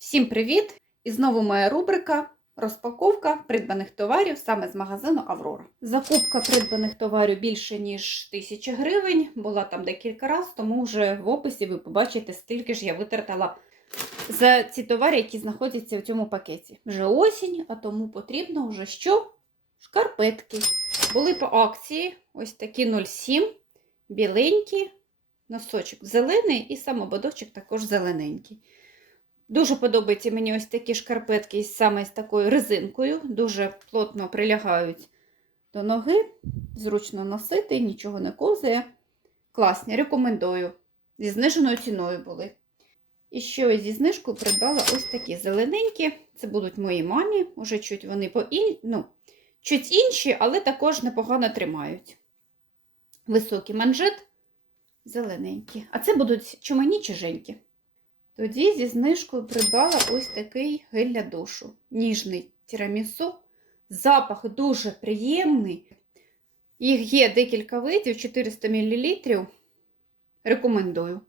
Всім привіт! І знову моя рубрика розпаковка придбаних товарів саме з магазину Аврора. Закупка придбаних товарів більше ніж 1000 гривень. Була там декілька разів, тому вже в описі ви побачите, скільки ж я витратила за ці товари, які знаходяться в цьому пакеті. Вже осінь, а тому потрібно вже що? Шкарпетки. Були по акції ось такі 0,7, біленькі, носочок зелений і сам ободочок також зелененький. Дуже подобаються мені ось такі шкарпетки саме з такою резинкою. Дуже плотно прилягають до ноги, зручно носити, нічого не ковзає. Класні, рекомендую. Зі зниженою ціною були. І ще зі знижкою придбала ось такі зелененькі. Це будуть моїй мамі. Уже чуть вони по ін... ну, чуть інші, але також непогано тримають. Високий манжет, зелененькі. А це будуть чи Женьки. Тоді зі знижкою придбала ось такий гель для душу. Ніжний тірамісу. Запах дуже приємний. Їх є декілька видів, 400 мл. Рекомендую.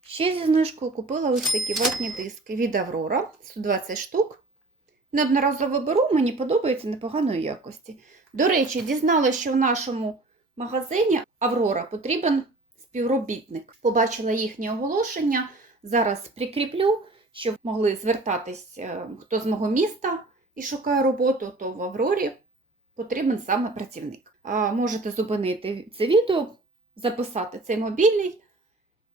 Ще зі знижкою купила ось такі ватні диски від Аврора 120 штук. Неодноразово беру, мені подобається непоганої якості. До речі, дізналася, що в нашому магазині Аврора потрібен співробітник. Побачила їхнє оголошення. Зараз прикріплю, щоб могли звертатись е, хто з мого міста і шукає роботу, то в Аврорі потрібен саме працівник. Можете зупинити це відео, записати цей мобільний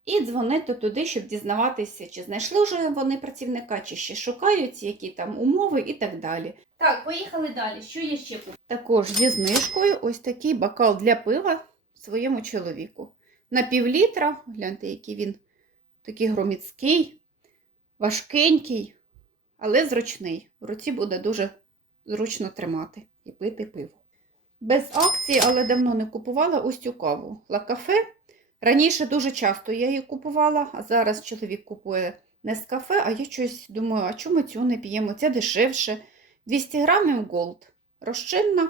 і дзвонити туди, щоб дізнаватися, чи знайшли вже вони працівника, чи ще шукають, які там умови і так далі. Так, поїхали далі. Що є ще? Також зі знижкою ось такий бокал для пива своєму чоловіку на пів літра. Гляньте, який він такий громіцький, важкенький, але зручний. В руці буде дуже зручно тримати і пити пиво. Без акції, але давно не купувала ось цю каву. Лакафе. Раніше дуже часто я її купувала, а зараз чоловік купує не з кафе, а я щось думаю, а чому цю не п'ємо? Це дешевше. 200 грамів голд. Розчинна.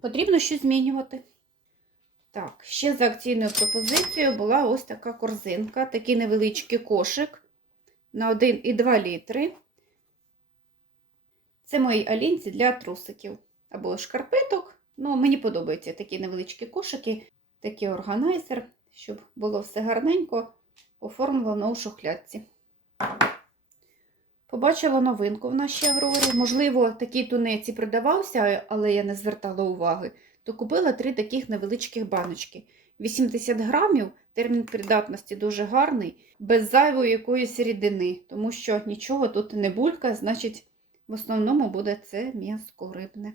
Потрібно щось змінювати. Так, ще за акційною пропозицією була ось така корзинка, такий невеличкий кошик на 1,2 літри. Це мої алінці для трусиків або шкарпеток. Ну, мені подобаються такі невеличкі кошики, такий органайзер, щоб було все гарненько оформлено у шухлядці. Побачила новинку в нашій Аврорі. Можливо, такий тунець і продавався, але я не звертала уваги то купила три таких невеличких баночки. 80 грамів, термін придатності дуже гарний, без зайвої якоїсь рідини, тому що нічого тут не булька, значить, в основному буде це м'яско рибне.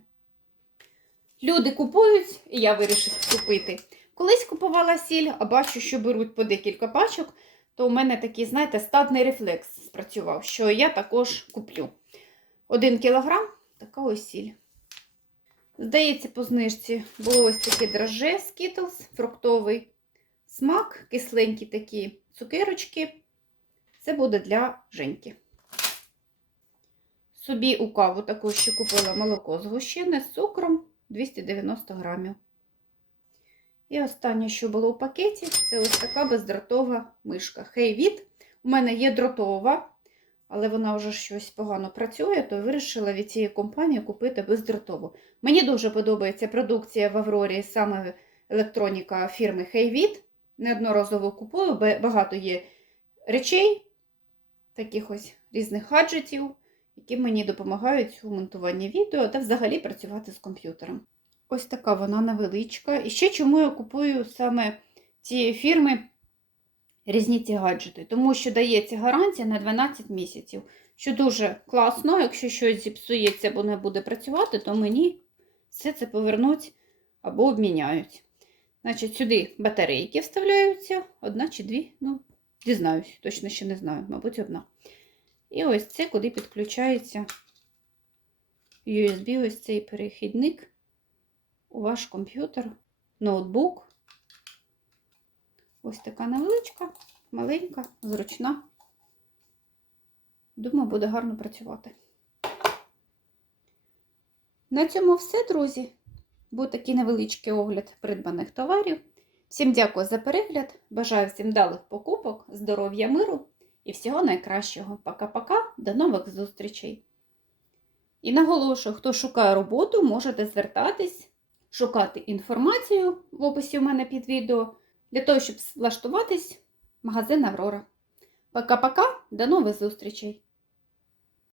Люди купують, і я вирішив купити. Колись купувала сіль, а бачу, що беруть по декілька пачок, то у мене такий, знаєте, статний рефлекс спрацював, що я також куплю. Один кілограм така ось сіль. Здається, по знижці було ось таке драже Skittles, фруктовий смак, кисленькі такі цукерочки. Це буде для Женьки. Собі у каву також ще купила молоко згущене з цукром 290 грамів. І останнє, що було у пакеті, це ось така бездротова мишка. Хейвіт. У мене є дротова але вона вже щось погано працює, то вирішила від цієї компанії купити бездротову. Мені дуже подобається продукція в Аврорі, саме електроніка фірми Heyvit. Неодноразово купую, багато є речей, таких ось різних гаджетів, які мені допомагають у монтуванні відео та взагалі працювати з комп'ютером. Ось така вона невеличка. І ще чому я купую саме цієї фірми різні ці гаджети, тому що дається гарантія на 12 місяців, що дуже класно, якщо щось зіпсується або не буде працювати, то мені все це повернуть або обміняють. Значить, сюди батарейки вставляються, одна чи дві, ну, дізнаюсь, точно ще не знаю, мабуть, одна. І ось це, куди підключається USB, ось цей перехідник у ваш комп'ютер, ноутбук. Ось така невеличка, маленька, зручна. Думаю, буде гарно працювати. На цьому все, друзі. Був такий невеличкий огляд придбаних товарів. Всім дякую за перегляд. Бажаю всім вдалих покупок, здоров'я, миру і всього найкращого. Пока-пока, до нових зустрічей. І наголошую, хто шукає роботу, можете звертатись, шукати інформацію в описі у мене під відео для того, щоб влаштуватись в магазин Аврора. Пока-пока, до нових зустрічей!